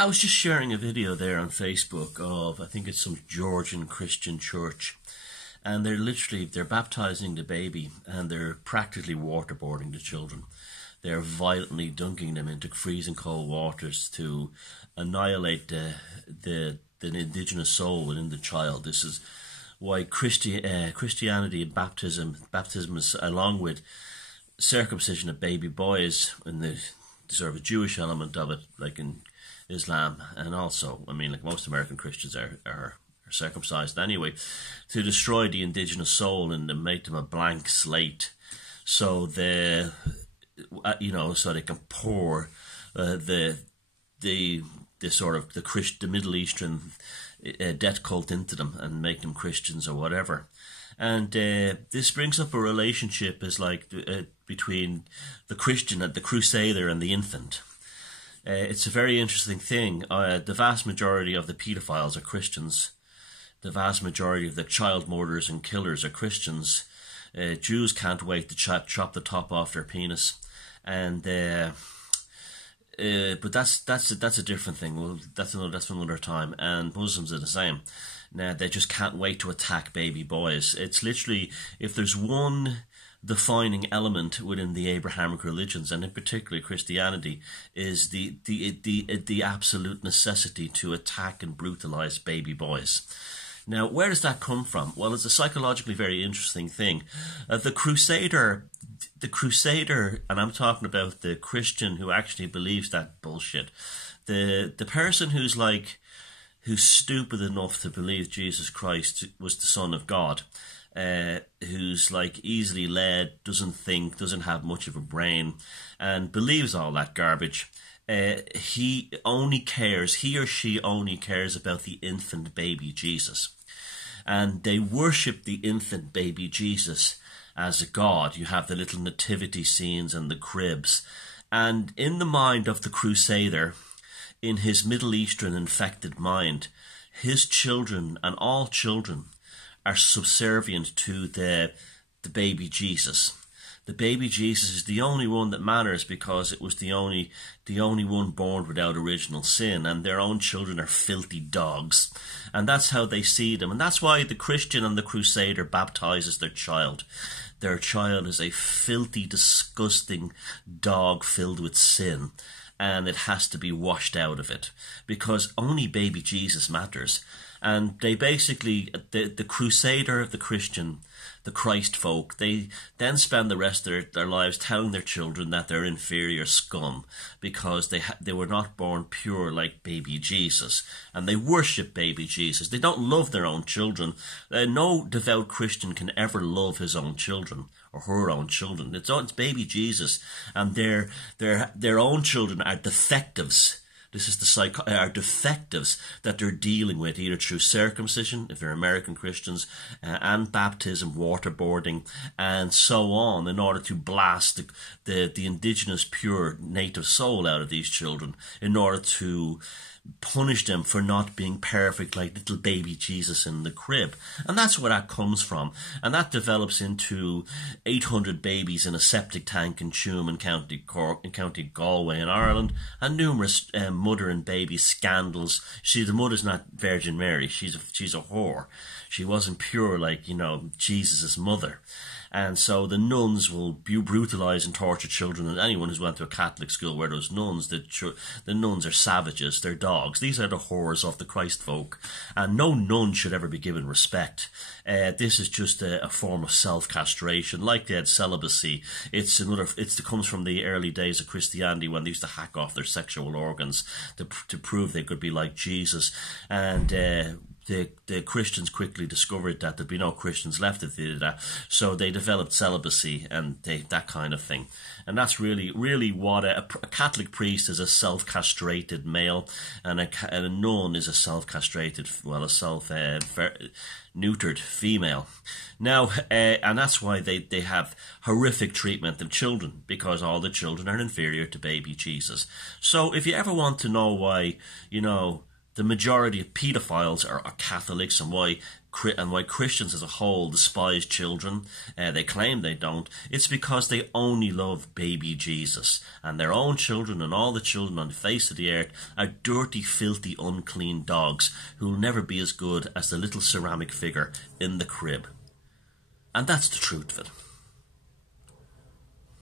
I was just sharing a video there on Facebook of, I think it's some Georgian Christian church, and they're baptizing the baby and they're practically waterboarding the children. They're violently dunking them into freezing cold waters to annihilate the indigenous soul within the child. This is why Christianity and baptism is, along with circumcision of baby boys, and the sort of a Jewish element of it, like in Islam, and also, I mean, like most American Christians are circumcised anyway, to destroy the indigenous soul and to make them a blank slate, so they can pour the Middle Eastern death cult into them and make them Christians or whatever. And this brings up a relationship as between the Christian and the Crusader and the infant. It's a very interesting thing. The vast majority of the paedophiles are Christians. The vast majority of the child murderers and killers are Christians. Jews can't wait to chop the top off their penis, and but that's a different thing. Well, that's for another time. And Muslims are the same. Now they just can't wait to attack baby boys. It's literally, if there's one defining element within the Abrahamic religions, and in particular Christianity, is the absolute necessity to attack and brutalize baby boys. Now, where does that come from? Well, it's a psychologically very interesting thing. The Crusader, and I'm talking about the Christian who actually believes that bullshit. The person who's stupid enough to believe Jesus Christ was the Son of God, who's easily led, doesn't think, doesn't have much of a brain, and believes all that garbage. He or she only cares about the infant baby Jesus. And they worship the infant baby Jesus as a god. You have the little nativity scenes and the cribs. And in the mind of the Crusader, in his Middle Eastern infected mind, his children and all children are subservient to the baby Jesus. The baby Jesus is the only one that matters because it was the only one born without original sin, and their own children are filthy dogs. And that's how they see them. And that's why the Christian and the Crusader baptizes their child. Their child is a filthy, disgusting dog filled with sin, and it has to be washed out of it because only baby Jesus matters. And they basically, the Crusader, the Christian, the Christ folk, they then spend the rest of their lives telling their children that they're inferior scum because they were not born pure like baby Jesus, and they worship baby Jesus. They don't love their own children. No devout Christian can ever love his own children or her own children. It's baby Jesus, and their own children are defectives. This is are defectives that they're dealing with, either through circumcision, if they're American Christians, and baptism, waterboarding, and so on, in order to blast the indigenous pure native soul out of these children, in order to punish them for not being perfect like little baby Jesus in the crib. And that's where that comes from. And that develops into 800 babies in a septic tank in Tuam in County Cork, in County Galway in Ireland, and numerous mother and baby scandals. See, the mother's not Virgin Mary. She's a whore. She wasn't pure like, Jesus' mother. And so the nuns will brutalise and torture children, and anyone who's went to a Catholic school where there's nuns, the nuns are savages, they're dogs. These are the horrors of the Christ folk, and no nun should ever be given respect. This is just a form of self-castration, like they had celibacy. It comes from the early days of Christianity when they used to hack off their sexual organs to prove they could be like Jesus. And the Christians quickly discovered that there'd be no Christians left if they did that, so they developed celibacy and that kind of thing. And that's really what a Catholic priest is, a self-castrated male, and a nun is a self-castrated, neutered female. Now, and that's why they have horrific treatment of children, because all the children are inferior to baby Jesus. So if you ever want to know why, the majority of paedophiles are Catholics, and why and why Christians as a whole despise children, they claim they don't, it's because they only love baby Jesus, and their own children and all the children on the face of the earth are dirty, filthy, unclean dogs who will never be as good as the little ceramic figure in the crib. And that's the truth of it.